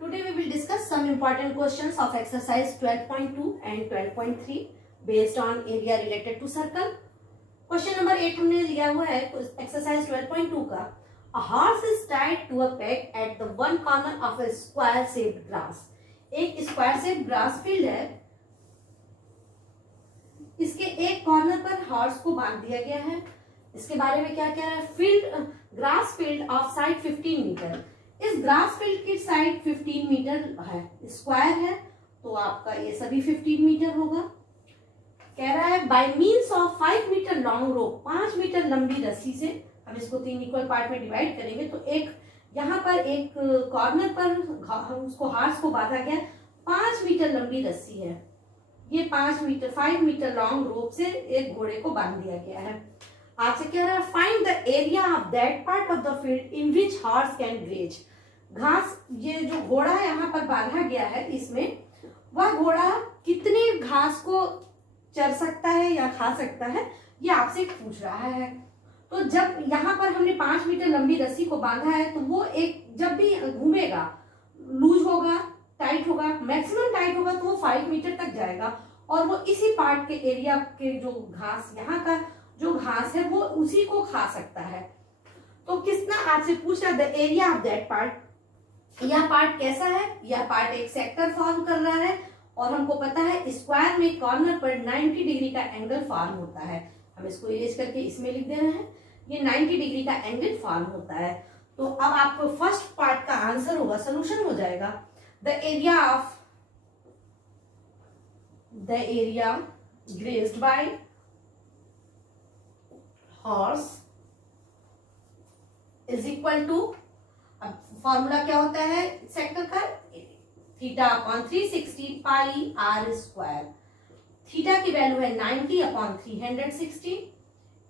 Today we will discuss some important questions of exercise 12.2 and 12.3 based on area related to circle. Question number 8 हमने लिया हुआ है exercise 12.2 का. A horse is tied to a peg at the one corner of a square shaped grass. एक square shaped grass field है. इसके एक corner पर हॉर्स को बांध दिया गया है. इसके बारे में क्या क्या है? Field grass field of side 15 metre. इस ग्रास फील्ड की साइड 15 मीटर है, स्क्वायर है, तो आपका ये सभी 15 मीटर होगा. कह रहा है by means of 5 metre long rope, 5 metre लंबी रस्सी से हम इसको 3 इक्वल पार्ट में डिवाइड करेंगे. तो एक यहाँ पर एक कॉर्नर पर हम उसको हॉर्स को बांधा गया, 5 मीटर लंबी रस्सी है. ये 5 मीटर लॉन्ग रोप से एक घोड़े को बांध दिया गया है. आपसे कह रहा है find the area of that part of the field in which horse can graze. घास, ये जो घोड़ा यहाँ पर बांधा गया है, इसमें वह घोड़ा कितनी घास को चर सकता है या खा सकता है, ये आपसे पूछ रहा है. तो जब यहाँ पर हमने 5 मीटर लंबी रस्सी को बांधा है, तो वो एक जब भी घूमेगा, लूज होगा, टाइट होगा, मैक्सिमम टाइट होगा तो वो 5 मीटर तक जाएगा और वो इसी पार्ट के एरिया के जो घास, यहाँ का जो घास है वो उसी को खा सकता है. तो कितना आपसे पूछा the area of that part. यह पार्ट कैसा है? यह पार्ट एक सेक्टर फॉर्म कर रहा है और हमको पता है स्क्वायर में कॉर्नर पर 90 डिग्री का एंगल फॉर्म होता है. हम इसको इरेज करके इसमें लिख दे रहे हैं, ये 90 डिग्री का एंगल फॉर्म होता है. तो अब आपको फर्स्ट पार्ट का आंसर होगा, सोल्यूशन हो जाएगा the area grazed by horse is equal to, अब फॉर्मूला क्या होता है सेक्टर का, theta upon 360 pi are square. Theta की वैल्यू है 90 अपॉन 360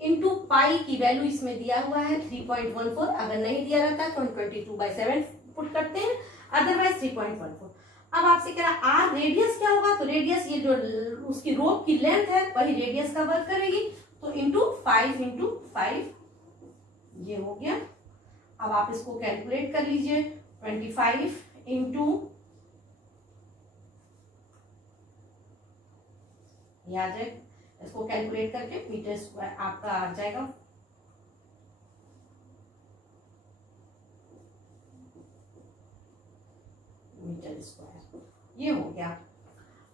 इंटू पाई की वैल्यू इसमें दिया हुआ है 3.14. अगर नहीं दिया रहता तो हम 22/7 पुट करते हैं, अदरवाइज 3.14. अब आपसे कह रहा आर रेडियस क्या होगा, तो रेडियस ये जो उसकी रोप की लेंथ है वही रेडियस का वर्क करेगी, तो इंटू 5 ये हो गया. अब आप इसको कैलकुलेट कर लीजिए, 25 इंटू ये आ जाए, इसको कैलकुलेट करके मीटर स्क्वायर आपका आ जाएगा मीटर स्क्वायर. ये हो गया.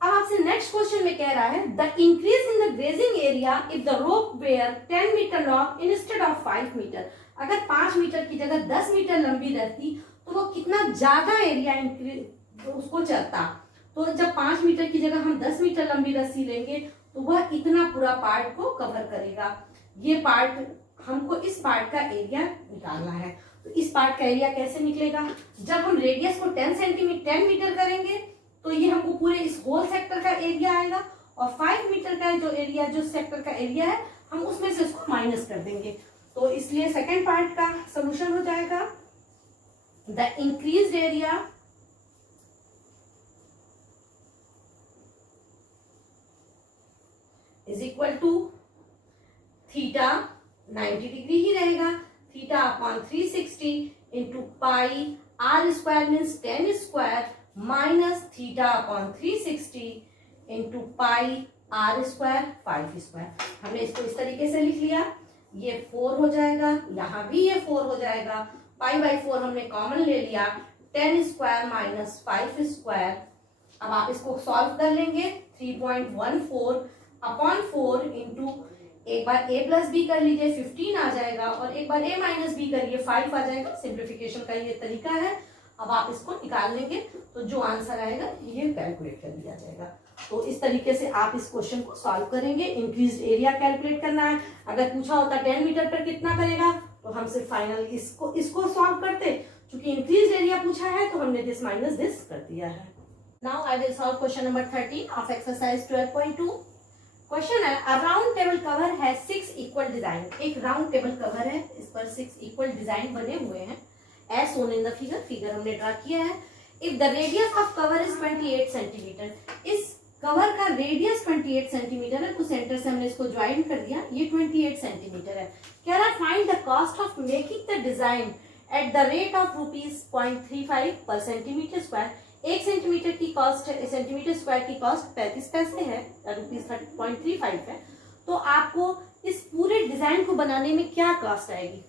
अब आपसे नेक्स्ट क्वेश्चन में कह रहा है the increase in the grazing area if the rope were 10 metre long instead of 5 metre. अगर 5 मीटर की जगह 10 मीटर लंबी रहती तो वो कितना ज्यादा एरिया इंक्रीज उसको चलता. तो जब 5 मीटर की जगह हम 10 मीटर लंबी रस्सी लेंगे तो वह इतना पूरा पार्ट को कवर करेगा. ये पार्ट हमको इस पार्ट का एरिया निकालना है. तो इस पार्ट का एरिया कैसे निकलेगा, जब हम रेडियस को 10 मीटर करेंगे तो ये हमको पूरे इस होल सेक्टर का एरिया आएगा और 5 मीटर का जो एरिया, जो सेक्टर का एरिया है, हम उसमें से उसको माइनस कर देंगे. तो इसलिए सेकंड पार्ट का सॉल्यूशन हो जाएगा the increased area is equal to theta 90 degree ही रहेगा, theta upon 360 into pi are square means 10 square minus theta upon 360 into pi are square 5 square. हमने इसको इस तरीके से लिख लिया, ये 4 हो जाएगा, यहाँ भी ये 4 हो जाएगा. पाई/4 हमने कॉमन ले लिया, 10 स्क्वायर माइनस 5 स्क्वायर. अब आप इसको सॉल्व कर लेंगे, 3.14 अपॉन 4 इंटू एक बार a प्लस बी कर लीजिए 15 आ जाएगा और एक बार a माइनस बी करिए 5 आ जाएगा. सिंप्लीफिकेशन का ये तरीका है. अब आप इसको निकाल लेंगे तो जो आंसर आएगा ये कैलकुलेट कर दिया जाएगा. तो इस तरीके से आप इस क्वेश्चन को सॉल्व करेंगे. इंक्रीज्ड एरिया कैलकुलेट करना है. अगर पूछा होता 10 मीटर पर कितना करेगा तो हम सिर्फ फाइनल इसको सॉल्व करते. चूंकि इंक्रीज्ड एरिया पूछा है तो हमने दिस माइनस दिस कर दिया है. Now I will solve question number 13 of exercise 12.2. Question है अ राउंड टेबल कवर है 6 इक्वल डिजाइन. एक राउंड टेबल कवर है, इस पर 6 इक्वल डिजाइन बने हुए हैं as shown in the figure हमने ड्रा किया है. If the radius of cover is 28 centimetre, इस कवर का रेडियस 28 सेंटीमीटर है, तो सेंटर से हमने इसको ज्वाइन कर दिया, ये 28 सेंटीमीटर है. कह रहा find the cost of making the design at the rate of ₹0.35 पर सेंटीमीटर स्क्वायर। 1 सेंटीमीटर की कॉस्ट है, सेंटीमीटर स्क्वायर की कॉस्ट 35 पैसे है, ₹0.35 है। तो आपको इस पूरे डिजाइन को बनाने में क्या कॉस्ट आएगी?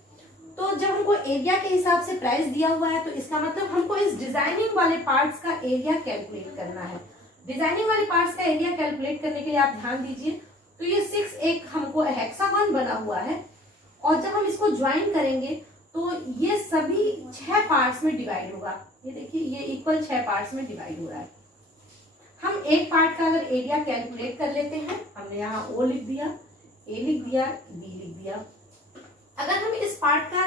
तो जब हमको एरिया के हिसाब से प्राइस दिया हुआ है तो इसका मतलब हमको इस डिजाइनिंग वाले पार्ट्स का एरिया कैलकुलेट करना है। डिजाइनिंग वाले पार्ट्स का एरिया कैलकुलेट करने के लिए आप ध्यान दीजिए, तो ये 6 एक हमको हेक्सागन बना हुआ है और जब हम इसको ज्वाइन करेंगे तो ये सभी 6 पार्ट्स में डिवाइड होगा। ये देखिए ये इक्वल 6 पार्ट्स में डिवाइड हो रहा है। हम एक पार्ट का अगर एरिया कैलकुलेट कर लेते हैं, हमने यहाँ O लिख दिया, A लिख दिया, B लिख दिया। अगर हम इस पार्ट का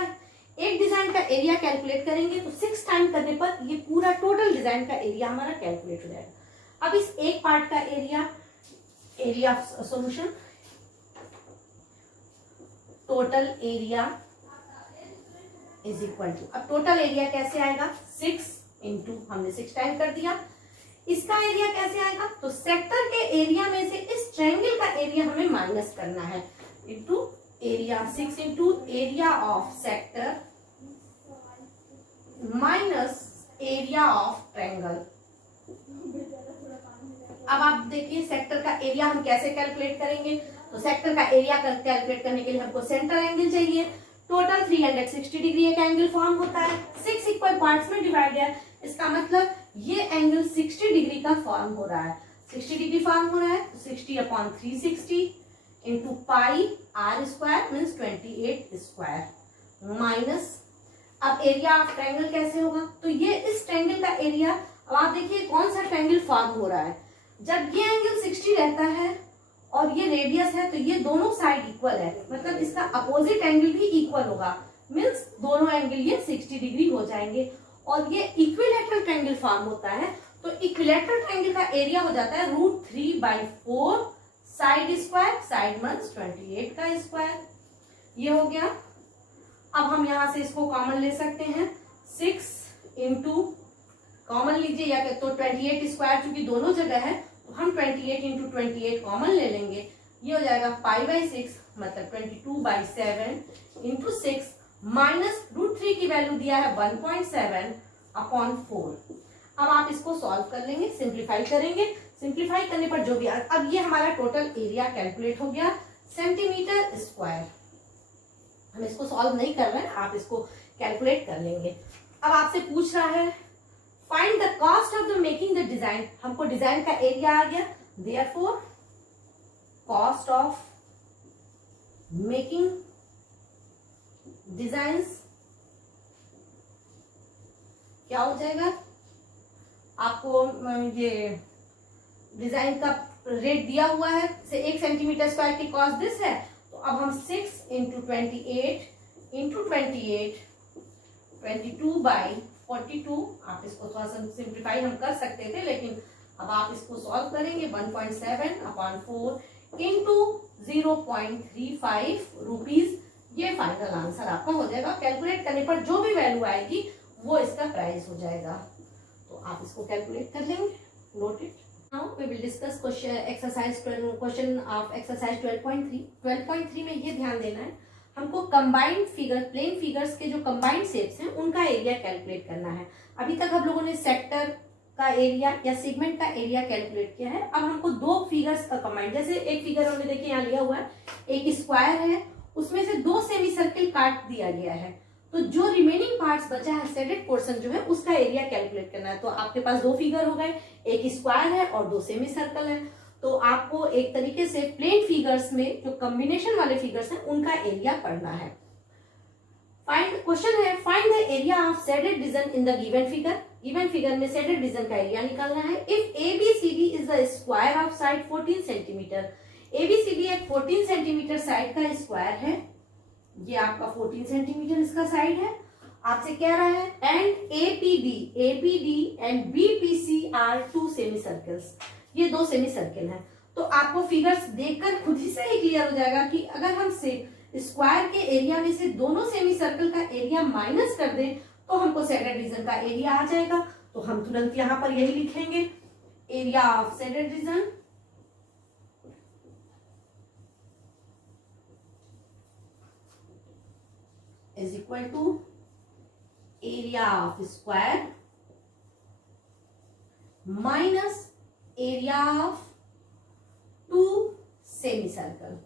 एक डिजाइन का एरिया कैलकुलेट करेंगे तो 6 टाइम करने पर ये पूरा टोटल डिजाइन का एरिया हमारा कैलकुलेट हो जाएगा। अब इस एक पार्ट का area of solution, total area is equal to, अब टोटल एरिया कैसे आएगा? 6 इंटू हमने 6 टाइम कर दिया। इसका एरिया कैसे आएगा? तो सेक्टर के एरिया में से इस ट्रायंगल का एरिया हमें माइनस करना है, into area, 6 into area of sector minus area of triangle. अब आप देखिए सेक्टर का एरिया हम कैसे कैलकुलेट करेंगे? तो सेक्टर का एरिया कैलकुलेट करने के लिए हमको सेंटर एंगल चाहिए। टोटल 360 डिग्री एक एंगल फॉर्म होता है, 6 इक्वल पार्ट्स में डिवाइड है। इसका मतलब ये एंगल 60 डिग्री का फॉर्म हो रहा है। 60 डिग्री फॉर्म हो रहा है तो 60/360 into pi r square means 28 square minus, अब एरिया ऑफ ट्रायंगल कैसे होगा? तो ये इस ट्रायंगल का एरिया, अब आप देखिए कौन सा ट्रायंगल फॉर्म हो रहा है। जब ये एंगल 60 रहता है और ये रेडियस है तो ये दोनों साइड इक्वल है, मतलब इसका अपोजिट एंगल भी इक्वल होगा, मीन्स दोनों एंगल ये 60 डिग्री हो जाएंगे। और ये इक्विलैटरल ट्रायंगल फॉर्म होता है, तो इक्विलैटरल ट्रायंगल का एरिया हो जाता है √3/4 साइड स्क्वायर, साइड मीन्स 28 का स्क्वायर। ये हो गया। अब हम यहां से इसको कॉमन ले सकते हैं, 6 इंटू कॉमन लीजिए या तो 28 स्क्वायर, चूंकि दोनों जगह है तो हम 28 इंटू 28 कॉमन ले लेंगे। ये हो जाएगा π/6 मतलब 22/7 इंटू 6 माइनस √3 की वैल्यू दिया है 1.7/4। अब आप इसको सॉल्व कर लेंगे, सिंप्लीफाई करेंगे। सिंप्लीफाई करने पर जो भी अब ये हमारा टोटल एरिया कैलकुलेट हो गया सेंटीमीटर स्क्वायर। हम इसको सॉल्व नहीं कर रहे हैं, आप इसको कैलकुलेट कर लेंगे। अब आपसे पूछ रहा है find the cost of the making the design. हमको डिजाइन का एरिया आ गया, therefore cost of making designs क्या हो जाएगा? आपको ये डिजाइन का रेट दिया हुआ है, से 1 सेंटीमीटर स्क्वायर की कॉस्ट दिस है, तो अब हम 6 इंटू 28 इंटू 28 22/42, आप इसको थोड़ा सा सिंप्लीफाई हम कर सकते थे लेकिन अब आप इसको सॉल्व करेंगे 1.7/4 इंटू 0.35 रुपीज। ये फाइनल आंसर आपका हो जाएगा। कैलकुलेट करने पर जो भी वैल्यू आएगी वो इसका प्राइस हो जाएगा, तो आप इसको कैलकुलेट कर लेंगे। Note it. Now we will discuss question of exercise 12.3। 12.3 में ये ध्यान देना है, हमको कंबाइंड फिगर, प्लेन फिगर्स के जो कंबाइंड शेप्स हैं उनका एरिया कैलकुलेट करना है। अभी तक हम लोगों ने सेक्टर का एरिया या सेगमेंट का एरिया कैलकुलेट किया है। अब हमको दो फिगर्स का कंबाइंड, जैसे एक फिगर हमने देखिए यहाँ लिया हुआ है, एक स्क्वायर है, उसमें से 2 सेमी सर्किल काट दिया गया है, तो जो रिमेनिंग पार्ट्स बचा है शेडेड पोर्शन जो है उसका एरिया कैलकुलेट करना है। तो आपके पास 2 फिगर हो गए, एक स्क्वायर है और 2 सेमी सर्कल है। तो आपको एक तरीके से प्लेन फिगर्स में जो कॉम्बिनेशन वाले फिगर्स हैं उनका एरिया पढ़ना है। क्वेश्चन है find the area of shaded reason in the given figure. Given figure में शेडेड रीजन का एरिया निकालना है। If ABCD is the square of side 14 centimetre, ABCD एक 14 सेंटीमीटर साइड का स्क्वायर है, ये आपका 14 सेंटीमीटर इसका साइड है। आपसे कह रहा है and APD and BPC are 2 semi circles, ये 2 सेमी सर्कल हैं। तो आपको फिगर्स देखकर खुद ही से ही क्लियर हो जाएगा कि अगर हम स्क्वायर के एरिया में से दोनों सेमी सर्कल का एरिया माइनस कर दें तो हमको शेडेड रीजन का एरिया आ जाएगा। तो हम तुरंत यहां पर यही लिखेंगे, area of shaded region is equal to area of square minus area of 2 semicircle.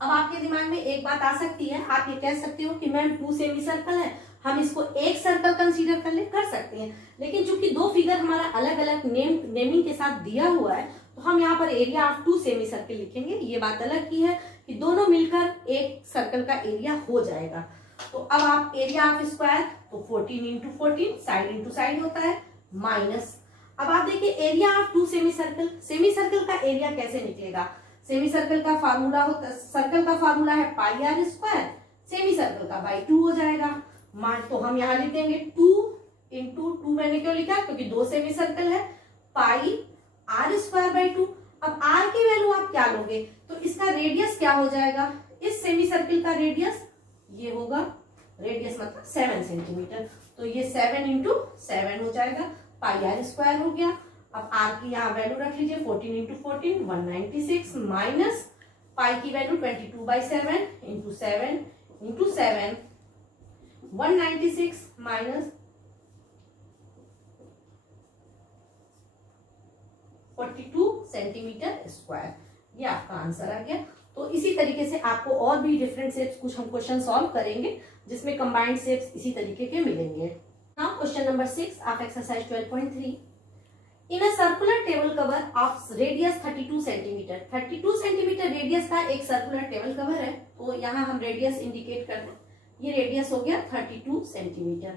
अब आपके दिमाग में एक बात आ सकती है, आप ये कह सकते हो कि मैम 2 सेमी सर्कल है, हम इसको एक सर्कल कंसीडर कर सकते हैं, लेकिन चूंकि दो फिगर हमारा अलग अलग नेमिंग के साथ दिया हुआ है, तो हम यहाँ पर एरिया ऑफ 2 सेमी सर्कल लिखेंगे। ये बात अलग की है कि दोनों मिलकर एक सर्कल का एरिया हो जाएगा। तो अब आप एरिया ऑफ स्क्वायर, तो 14 इंटू 14, साइड इंटू साइड होता है, माइनस। अब आप देखिए एरिया ऑफ 2 सेमी सर्कल का एरिया कैसे निकलेगा। सेमी सर्कल का फार्मूला होता है, सर्कल का फार्मूला है pi are square, semi circle का बाई 2 हो जाएगा। मान तो हम यहाँ लिख देंगे 2 इंटू 2 मैंने क्यों लिखा, क्योंकि 2 सेमी सर्कल है, पाई आर स्क्वायर बाई 2। अब आर की वैल्यू आप क्या लोगे, तो इसका रेडियस क्या हो जाएगा, इस सेमी सर्कल का रेडियस ये होगा, रेडियस मतलब 7 सेंटीमीटर, तो ये 7 इंटू 7 हो जाएगा, पाई आर स्क्वायर हो गया। अब आर की यहाँ वैल्यू रख लीजिए 14 इंटू 14 196 माइनस पाई की value 22/7 into 7 into 7 196 minus 42 centimetre square, ये आपका आंसर आ गया। तो इसी तरीके से आपको और भी डिफरेंट शेप्स कुछ हम क्वेश्चन सॉल्व करेंगे जिसमें कंबाइंड शेप्स इसी तरीके के मिलेंगे। Now question number 6 of exercise 12.3, in a circular table cover of radius 32 centimetre, 32 centimetre radius का एक सर्कुलर टेबल कवर है, तो यहाँ हम रेडियस इंडिकेट कर दें, ये रेडियस हो गया 32 सेंटीमीटर,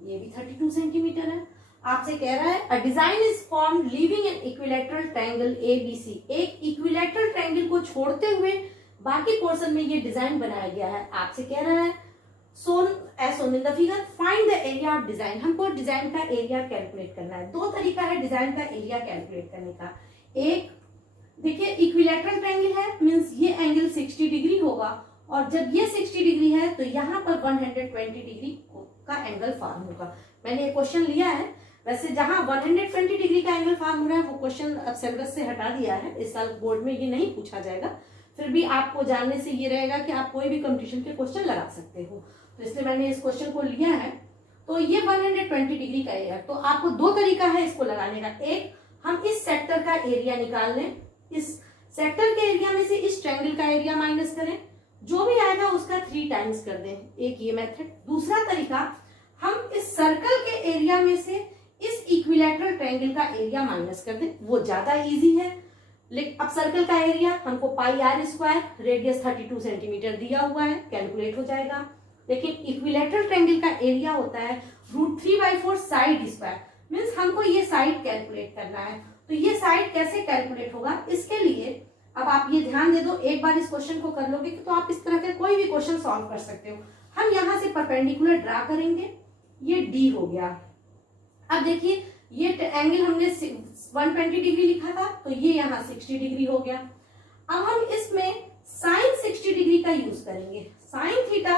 ये भी 32 सेंटीमीटर है। आपसे कह रहा है a design is form leaving an equilateral triangle ABC, एक इक्विलैटरल ट्रायंगल को छोड़ते हुए बाकी पोर्शन में ये डिजाइन बनाया गया है। आपसे कह रहा है shown as shown in the figure, find the area of design, हमको डिजाइन का एरिया कैलकुलेट करना है। दो तरीका है डिजाइन का एरिया कैलकुलेट करने का। एक देखिए इक्विलैटरल ट्रायंगल है, मींस ये एंगल 60 डिग्री होगा, और जब ये 60 डिग्री है तो यहाँ पर 120 डिग्री का एंगल फॉर्म होगा। मैंने ये क्वेश्चन लिया है, वैसे जहां 120 डिग्री का एंगल फॉर्म हो रहा है वो क्वेश्चन अब सिलेबस से हटा दिया है, इस साल बोर्ड में ये नहीं पूछा जाएगा, फिर भी आपको जानने से ये रहेगा कि आप कोई भी कंपटीशन के क्वेश्चन लगा सकते हो, तो इसलिए मैंने इस क्वेश्चन को लिया है। तो ये 120 डिग्री का एरिया, तो आपको दो तरीका है इसको लगाने का। एक, हम इस सेक्टर का एरिया निकाल लें, इस सेक्टर के एरिया में से इस ट्रायंगल का एरिया माइनस करें, जो भी आएगा उसका 3 टाइम्स कर दें, एक ये मेथड। दूसरा तरीका, हम इस सर्कल के एरिया में से इस इक्विलैटरल ट्रायंगल का एरिया माइनस कर दें, वो ज्यादा इजी है। लेकिन अब सर्कल का एरिया हमको पाई आर स्क्वायर, रेडियस 32 सेंटीमीटर दिया हुआ है, कैलकुलेट हो जाएगा। लेकिन इक्विलैटरल ट्रायंगल का एरिया होता है √3/4 साइड स्क्वायर, मींस हमको ये साइड कैलकुलेट करना है। तो ये साइड कैसे कैलकुलेट होगा, इसके लिए अब आप ये ध्यान दे दो, एक बार इस क्वेश्चन को कर लोगे तो आप इस तरह के कोई भी क्वेश्चन सॉल्व कर सकते हो। हम यहाँ से परपेंडिकुलर ड्रा करेंगे, ये डी हो गया। अब देखिए ये एंगल हमने 120 डिग्री लिखा था, तो ये यहाँ 60 डिग्री हो गया। अब हम इसमें साइन 60 डिग्री का यूज करेंगे। Sine theta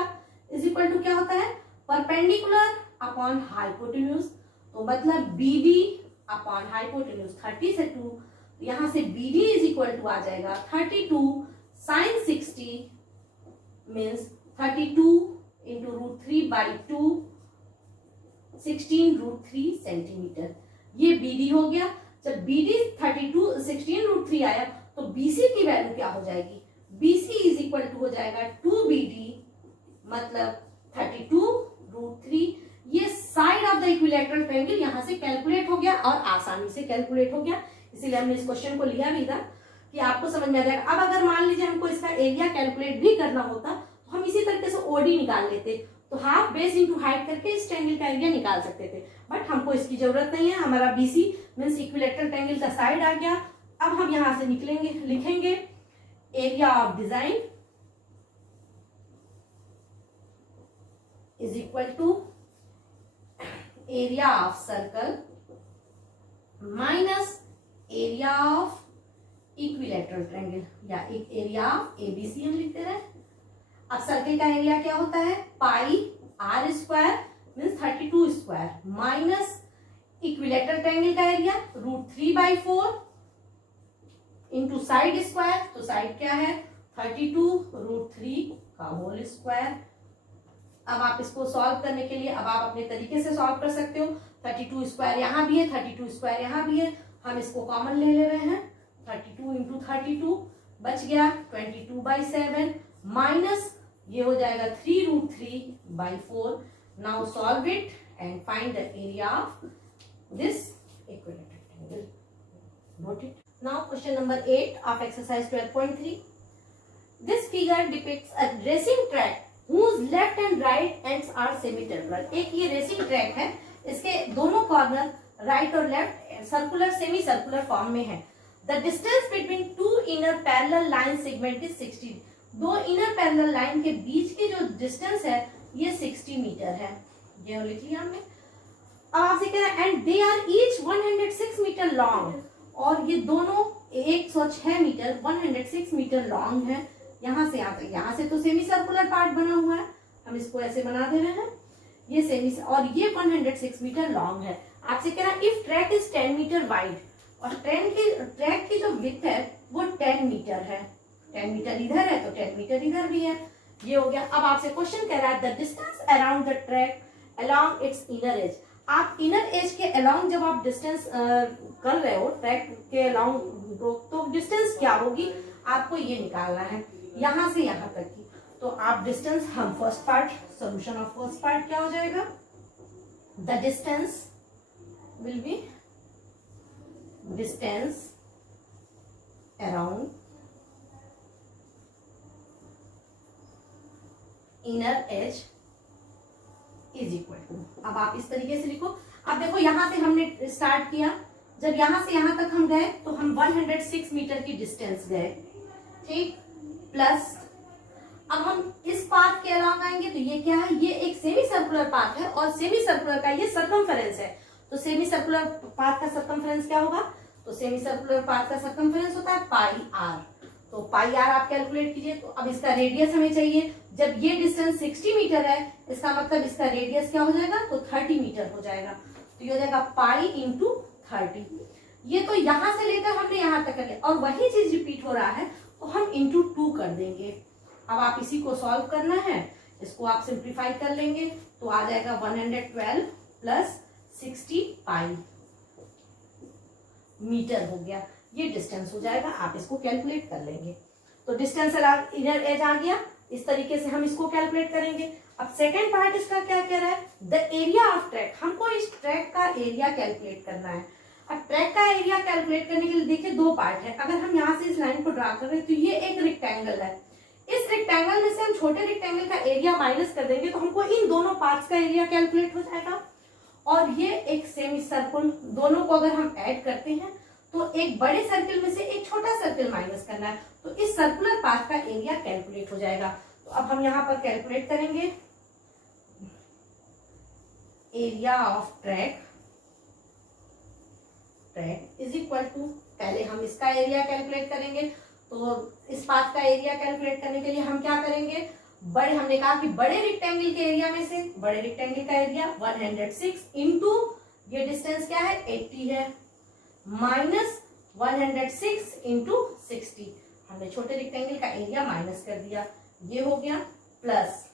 is equal to क्या होता है, परपेंडिकुलर अपॉन हाइपोटेन्यूज, तो मतलब बीडी अपॉन हाइपोटेन्यूज 30 से 2, यहां से BD इज इक्वल टू आ जाएगा 32 साइन 60 मीन्स 32 इंटू √3/2 16√3 सेंटीमीटर, ये BD हो गया। जब BD 32 16√3 आया तो BC की वैल्यू क्या हो जाएगी, BC इज इक्वल टू हो जाएगा 2BD मतलब 32√3। ये side of the equilateral triangle यहाँ से कैलकुलेट हो गया और आसानी से कैलकुलेट हो गया, इसीलिए हमने इस क्वेश्चन को लिया भी था कि आपको समझ में आ जाएगा। अब अगर मान लीजिए हमको इसका एरिया कैलकुलेट भी करना होता तो हम इसी तरीके से ओडी निकाल लेते, तो हाफ बेस इंटू हाइट करके इस ट्रायंगल का एरिया निकाल सकते थे, बट हमको इसकी जरूरत नहीं है। हमारा BC मींस इक्विलैटरल ट्रायंगल का साइड आ गया। अब हम यहां से निकलेंगे, लिखेंगे area of design is equal to area of circle minus area of equilateral triangle, या एरिया ऑफ ABC हम लिखते रहे। अब सर्कल का एरिया क्या होता है, pi are square means 32 square minus equilateral triangle का एरिया √3/4 इंटू साइड स्क्वायर, तो साइड क्या है 32 √3 का होल स्क्वायर अब आप इसको सॉल्व करने के लिए अब आप अपने तरीके से सॉल्व कर सकते हो। 32 स्क्वायर यहाँ भी है, 32 स्क्वायर यहाँ भी है, हम इसको कॉमन ले रहे हैं। 32 इंटू 32 बच गया 22/7 माइनस ये हो जाएगा 3√3/4। Now solve it and find the area of this equilateral rectangle. Note it. Now question number 8 of exercise 12.3। This figure depicts a racing track whose left and right ends are semi-circular। एक ये racing track है, इसके दोनों corner right और left circular semi circular form में है। The distance between two inner parallel line segment is 60। दो inner parallel line के बीच की जो डिस्टेंस है ये 60 मीटर है। ये लिख लिया हमने। अब आपसे कह रहा है and they are each 106 metre long, और ये दोनों 106 मीटर 106 मीटर लॉन्ग है। यहाँ से यहाँ तक, यहाँ से तो सेमी सर्कुलर पार्ट बना हुआ है, हम इसको ऐसे बना दे रहे हैं। ये सेमी और ये 106 मीटर लॉन्ग है। आपसे कह रहा है if track is 10 metre wide, और ट्रैक की जो विड्थ है वो 10 मीटर है। 10 मीटर इधर है तो 10 मीटर इधर भी है। ये हो गया। अब आपसे क्वेश्चन कह रहा है the distance around the track along it's inner as. आप इनर एज के अलोंग जब आप डिस्टेंस कर रहे हो ट्रैक के अलोंग, तो डिस्टेंस क्या होगी आपको ये निकालना है, यहां से यहां तक की। तो आप डिस्टेंस, हम first part, solution of first part क्या हो जाएगा, the distance will be distance around inner edge is equal to. अब आप इस तरीके से लिखो। अब देखो यहां से हमने स्टार्ट किया, जब यहां से यहां तक हम गए तो हम 106 मीटर की डिस्टेंस गए, ठीक, प्लस अब हम इस पाथ के अलावा आएंगे तो ये क्या है, ये एक सेमी सर्कुलर पाथ है, और सेमी सर्कुलर का ये सर्कमफेरेंस है। तो सेमी सर्कुलर पाथ का सर्कमफेरेंस क्या होगा, तो सेमी सर्कुलर पाथ का सर्कमफेरेंस होता है पाई आर। तो पाई आर आप कैलकुलेट कीजिए। तो अब इसका रेडियस हमें चाहिए। जब ये डिस्टेंस 60 मीटर है, इसका मतलब इसका रेडियस क्या हो जाएगा, तो 30 मीटर हो जाएगा। तो ये हो जाएगा पाई इंटू 30। ये तो यहां से लेकर हमने यहां तक कर लिया, और वही चीज रिपीट हो रहा है तो हम इंटू 2 कर देंगे। अब आप इसी को सॉल्व करना है, इसको आप सिंप्लीफाई कर लेंगे तो आ जाएगा 112 प्लस 60 पाई मीटर हो गया। ये डिस्टेंस हो जाएगा, आप इसको कैलकुलेट कर लेंगे। तो डिस्टेंस इनर एज आ गया। इस तरीके से हम इसको कैलकुलेट करेंगे। अब सेकेंड पार्ट इसका क्या कह रहा है, द एरिया ऑफ ट्रैक। हमको इस ट्रैक का एरिया कैलकुलेट करना है। अब ट्रैक का एरिया कैलकुलेट करने के लिए देखिए दो पार्ट है। अगर हम यहाँ से इस लाइन को ड्रा कर रहे हैं तो ये एक रेक्टेंगल है। इस रेक्टेंगल में से हम छोटे रेक्टेंगल का एरिया माइनस कर देंगे तो हमको इन दोनों पार्ट्स का एरिया कैलकुलेट हो जाएगा। और ये एक सेमी सर्कल, दोनों को अगर हम ऐड करते हैं तो एक बड़े सर्कल में से एक छोटा सर्कल माइनस करना है, तो इस सर्कुलर पाथ का एरिया कैलकुलेट हो जाएगा। तो अब हम यहाँ पर कैलकुलेट करेंगे area of track is equal to, पहले हम इसका एरिया कैलकुलेट करेंगे। तो इस पाथ का एरिया कैलकुलेट करने के लिए हम क्या करेंगे, बड़े, हमने कहा कि बड़े रेक्टेंगल के एरिया में से, बड़े रेक्टेंगल का एरिया 106 इंटू ये डिस्टेंस क्या है 80 है, माइनस 106 इंटू 60, हमने छोटे रेक्टेंगल का एरिया माइनस कर दिया, ये हो गया, प्लस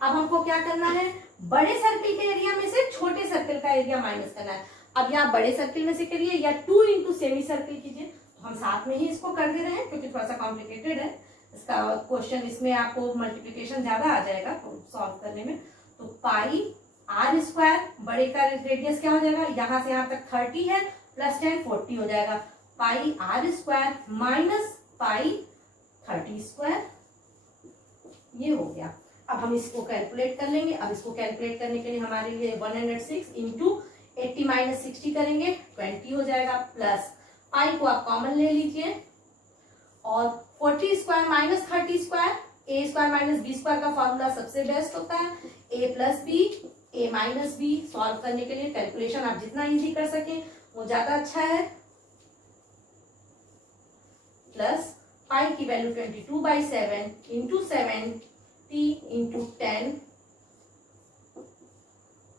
अब हमको क्या करना है, बड़े सर्कल के एरिया में से छोटे सर्कल का एरिया माइनस करना है। अब यहाँ बड़े सर्कल में से करिए या 2 इंटू सेमी सर्कल कीजिए। तो हम साथ में ही इसको कर दे रहे हैं क्योंकि थोड़ा सा कॉम्प्लिकेटेड है इसका क्वेश्चन, इसमें आपको मल्टीप्लिकेशन ज्यादा आ जाएगा तो सॉल्व करने में। तो पाई आर स्क्वायर, बड़े का रेडियस क्या हो जाएगा, यहाँ से यहाँ तक 30 है, प्लस 10 40 हो जाएगा, pi are square minus pi 30 square, ये हो गया। अब हम इसको कैलकुलेट कर लेंगे। अब इसको कैलकुलेट करने के लिए हमारे लिए 106 इंटू 80 माइनस 60 करेंगे 20 हो जाएगा, प्लस पाई को आप कॉमन ले लीजिए और 40 स्क्वायर माइनस 30 स्क्वायर, ए स्क्वायर माइनस बी स्क्वायर का फॉर्मूला सबसे बेस्ट होता है, ए प्लस बी, ए माइनस बी। सॉल्व करने के लिए कैलकुलेशन आप जितना इजी कर सके वो ज्यादा अच्छा है। प्लस पाई की वैल्यू 22/7 इंटू 70 इंटू 10,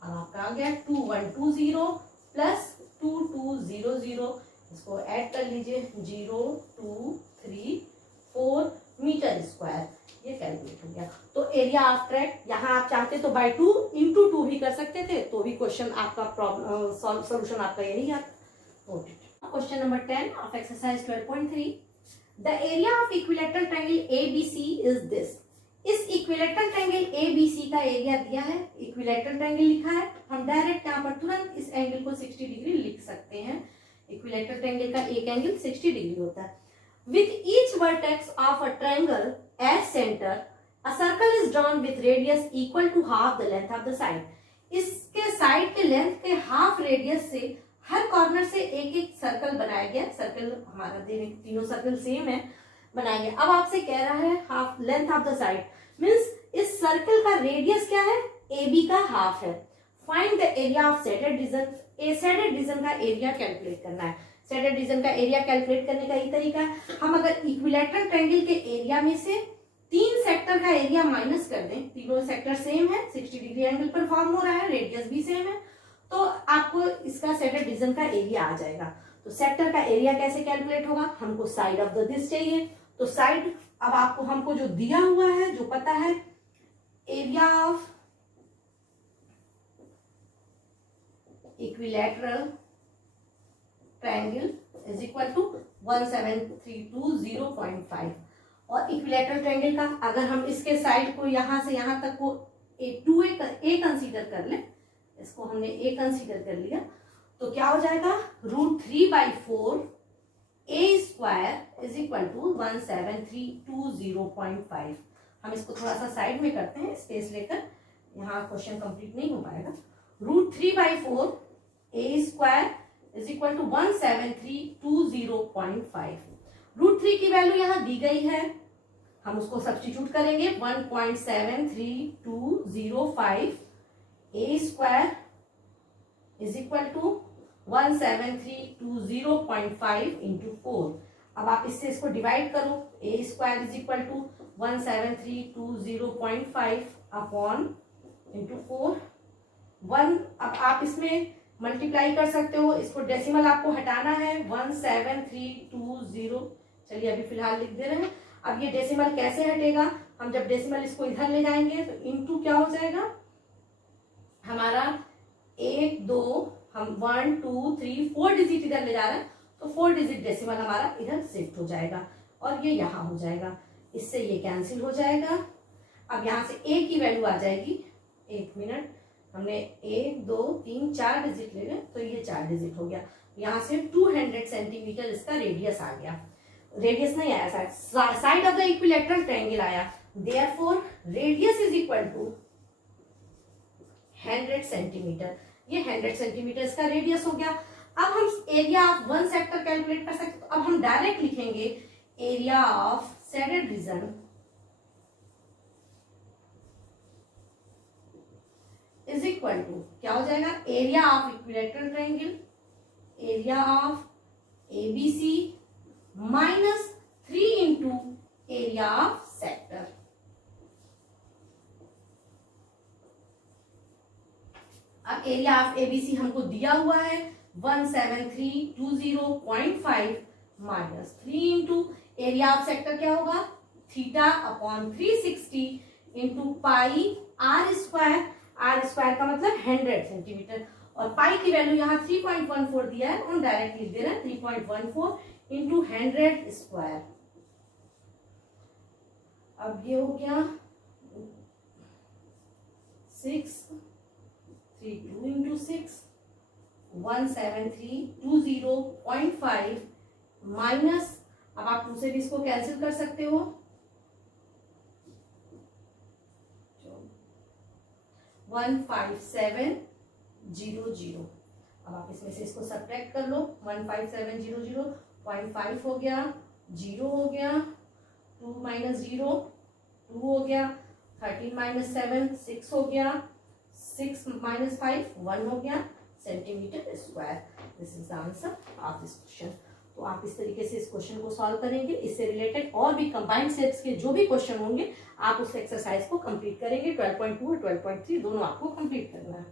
अब आपका आ गया 2120 प्लस 2200, इसको ऐड कर लीजिए 0 2 3 4, मीटर स्क्वायर, ये कैलकुलेट हो गया। तो एरिया ऑफ ट्रैक यहाँ आप चाहते तो बाय 2 इंटू 2 भी कर सकते थे, तो भी क्वेश्चन आपका प्रॉब्लम सोल्यूशन आपका यही आता। Question number 10 of exercise 12.3, the area of equilateral triangle ABC is this. इस इक्विलेटरल ट्रायंगल ABC का एरिया दिया है, इक्विलेटरल ट्रायंगल लिखा है, हम डायरेक्ट यहाँ पर तुरंत इस एंगल को 60 डिग्री लिख सकते हैं। इक्विलेटरल ट्रायंगल का एक एंगल 60 डिग्री होता है। With each vertex of a triangle as center, a circle is drawn with radius equal to half the length of the side. इसके साइड के लेंथ के हाफ रेडियस से हर कॉर्नर से एक एक सर्कल बनाया गया। सर्कल हमारा तीनों सर्कल सेम है, बनाया गया। अब आपसे कह रहा है half length of the side, means इस सर्कल का रेडियस क्या है, AB का हाफ है। Find the area of shaded region. Shaded region का एरिया कैलकुलेट करना है। सेटेड रीजन का एरिया कैलकुलेट करने का ही तरीका है, हम अगर इक्विलेटरल ट्रायंगल के एरिया में से 3 सेक्टर का एरिया माइनस कर दें, तीनों सेक्टर सेम है, 60 डिग्री एंगल पर फॉर्म हो रहा है, रेडियस भी सेम है, तो आपको इसका सेटेड रीजन का एरिया आ जाएगा। तो सेक्टर का एरिया कैसे कैलकुलेट होगा, हमको साइड ऑफ द दिस चाहिए, तो साइड अब आपको हमको जो दिया हुआ है, जो पता है, area of equilateral triangle is equal to 17320.5। और इक्विलेटरल ट्रायंगल का अगर हम इसके साइड को यहां से यहां तक को ए कंसीडर कर लें, इसको हमने ए कंसीडर कर लिया, तो क्या हो जाएगा, √3/4 ए स्क्वायर इज इक्वल टू 17320.5। हम इसको थोड़ा सा साइड में करते हैं स्पेस लेकर, यहाँ क्वेश्चन कंप्लीट नहीं हो पाएगा। √3/4 ए स्क्वायर इज इक्वल टू 17320.5। √3 की वैल्यू यहाँ दी गई है, हम उसको सब्स्टिट्यूट करेंगे, 1.73205 a square is equal to 17320.5 into 4। अब आप इससे इसको डिवाइड करो, a square is equal to 17320.5 upon into 4। अब आप इसमें मल्टीप्लाई कर सकते हो, इसको डेसिमल आपको हटाना है, 17320, चलिए अभी फिलहाल लिख दे रहे हैं। अब ये डेसिमल कैसे हटेगा, हम जब डेसिमल इसको इधर ले जाएंगे तो इनटू क्या हो जाएगा हमारा 1 2, हम 1 2 3 4 डिजिट इधर ले जा रहे हैं, तो 4 डिजिट डेसिमल हमारा इधर शिफ्ट हो जाएगा और ये यहाँ हो जाएगा, इससे ये कैंसिल हो जाएगा। अब यहाँ से ए की वैल्यू आ जाएगी, 1 मिनट, हमने 1 2 3 4 डिजिट ले लें तो ये 4 डिजिट हो गया। यहाँ से 200 सेंटीमीटर इसका रेडियस आ गया, रेडियस नहीं आया, side of the equilateral triangle आया, therefore radius is equal to 100 centimetre. ये 100 सेंटीमीटर इसका रेडियस हो गया। अब हम area of one sector calculate कर सकते हैं, तो अब हम डायरेक्ट लिखेंगे area of shaded region is equal to क्या हो जाएगा, area of equilateral triangle, area of ABC minus 3 into area of sector. अब एरिया ऑफ एबीसी हमको दिया हुआ है 17320.5 minus 3 into area of sector क्या होगा, theta upon 360 into pi are square, r square का मतलब 100 सेंटीमीटर, और पाई की वैल्यू यहाँ 3.14 दिया है, हम डायरेक्ट लिख दे रहे हैं 3.14 इंटू 100 स्क्वायर। अब ये हो गया 632 इंटू 6 17320.5 माइनस, अब आप 2 से भी इसको कैंसिल कर सकते हो, 15700। अब आप इसमें से इसको सब्ट्रैक्ट कर लो, 15700.5 हो गया, 0 हो गया, 2 माइनस 0 2 हो गया, 13 माइनस 7 6 हो गया, 6 माइनस 5 1 हो गया centimetre square. This is the answer of this question. तो आप इस तरीके से इस क्वेश्चन को सॉल्व करेंगे। इससे रिलेटेड और भी कंबाइंड सेट्स के जो भी क्वेश्चन होंगे आप उस एक्सरसाइज को कंप्लीट करेंगे। 12.2 और 12.3 दोनों आपको कंप्लीट करना है।